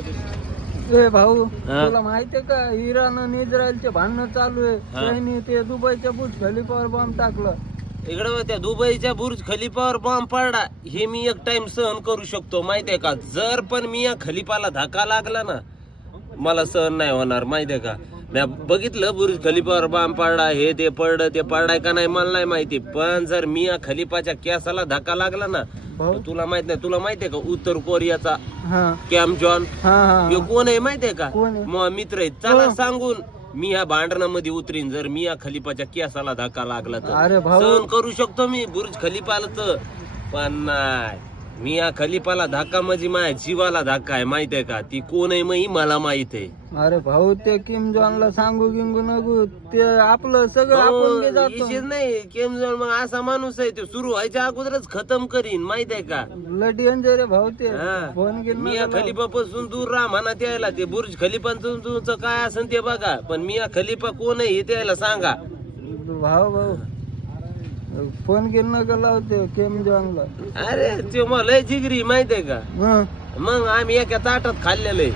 ए भाऊ तुला माहितीये का इराण आणि इस्रायलचे भांडणं चालू आहे. त्यांनी ते दुबईच्या बुर्ज खलिफावर बॉम्ब टाकलं. इकडे त्या दुबईच्या बुर्ज खलिफावर बॉम्ब पडला हे मी एक टाइम सहन करू शकतो माहितीये का. जर पण मी या खलिफाला धक्का लागला ना मला सहन नाही होणार माहितीये का. मी बघितलं बुर्ज खलिफावर बॉम्ब पडला हे ते पडलाय का नाही मला नाही माहिती. पण जर मी या खलिफाच्या केसाला धक्का लागला ना तुला माहित नाही. तुला माहितीये का उत्तर कोरियाचा कॅम जॉन हे कोण आहे माहितीये का. मग मित्र आहे. चला सांगून मी या भांडणामध्ये उतरीन जर मी या खलिफाच्या केसाला धक्का लागला तर सहन करू शकतो मी बुर्ज खलिफाला. पण नाही मी या खलिफाला धक्का म्हणजे माझ्या जीवाला धक्का आहे माहितीये का. ती कोण आहे मग मला माहित आहे. अरे भाऊ ते किम जॉनला सांगू गिंगू नको. ते आपलं सगळं आपण बी जातो. नाही किम जॉन मग असा माणूस आहे ते सुरू व्हायच्या अगोदरच खतम करीन माहितीये का. लडी डेंजर भाऊ ते फोन मी या खलिफापासून दूर राहा म्हणा त्याला. ते बुर्ज खलिफांचं तुमचं काय असेल ते बघा. पण मी या खलिफा कोण आहे हे त्याला सांगा. भाऊ फोन केलं नका लावते किम जॉनला. अरे ते मला लय जिगरी माहितीये का. मग आम्ही एका ताटात खाल्लेलं आहे.